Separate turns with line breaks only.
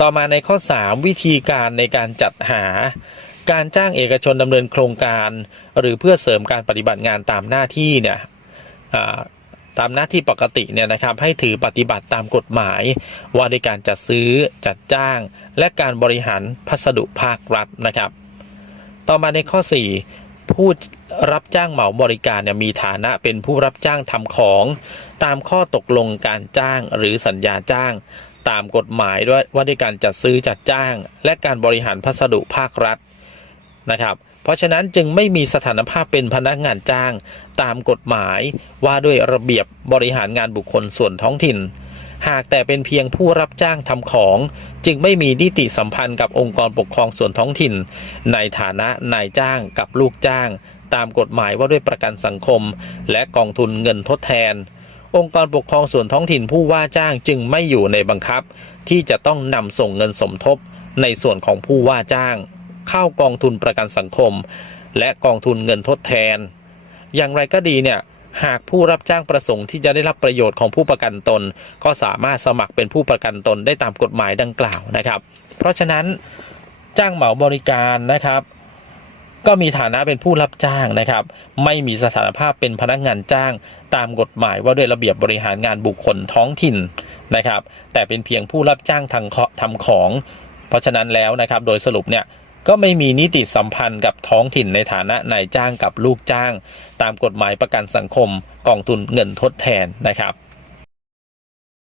ต่อมาในข้อ 3 วิธีการในการจัดหา การจ้างเอกชนดำเนินโครงการ หรือเพื่อเสริมการปฏิบัติงานตามหน้าที่เนี่ยตามหน้าที่ปกติเนี่ยนะครับให้ถือปฏิบัติตามกฎหมาย ว่าในการจัดซื้อจัดจ้าง และการบริหารพัสดุภาครัฐนะครับ ต่อมาในข้อ 4 ผู้รับจ้างเหมาบริการเนี่ยมีฐานะเป็นผู้รับจ้างทำของ ตามข้อตกลงการจ้างหรือสัญญาจ้าง ตามกฎหมายด้วยว่าด้วยการจัดซื้อจัดจ้าง และการบริหารพัสดุภาครัฐนะครับ เพราะฉะนั้นจึงไม่มีสถานภาพเป็นพนักงานจ้าง ตามกฎหมายว่าด้วยระเบียบบริหารงานบุคคลส่วนท้องถิ่น หากแต่เป็นเพียงผู้รับจ้างทำของ จึงไม่มีนิติสัมพันธ์กับองค์กรปกครองส่วนท้องถิ่น ในฐานะนายจ้างกับลูกจ้าง ตามกฎหมายว่าด้วยประกันสังคม และกองทุนเงินทดแทน องค์กรปกครองส่วนท้องถิ่นผู้ว่าจ้างจึงไม่อยู่ในบังคับ ที่จะต้องนำส่งเงินสมทบในส่วนของผู้ว่าจ้าง เข้ากองทุนประกันสังคม และกองทุนเงินทดแทน อย่างไรก็ดีเนี่ยหากผู้รับจ้างประสงค์ที่จะได้รับประโยชน์ของผู้ประกันตน ก็สามารถสมัครเป็นผู้ประกันตนได้ตามกฎหมายดังกล่าวนะครับ เพราะฉะนั้นจ้างเหมาบริการนะครับ ก็มีฐานะเป็นผู้รับจ้างนะครับ ไม่มีสถานภาพเป็นพนักงานจ้าง ตามกฎหมายว่าด้วยระเบียบบริหารงานบุคคลท้องถิ่นนะครับ แต่เป็นเพียงผู้รับจ้างทางเคาะทำของ เพราะฉะนั้นแล้วนะครับ โดยสรุปเนี่ยก็ไม่มีนิติสัมพันธ์กับท้องถิ่นในฐานะนายจ้างกับลูกจ้าง ตามกฎหมายประกันสังคมกองทุนเงินทดแทนนะครับ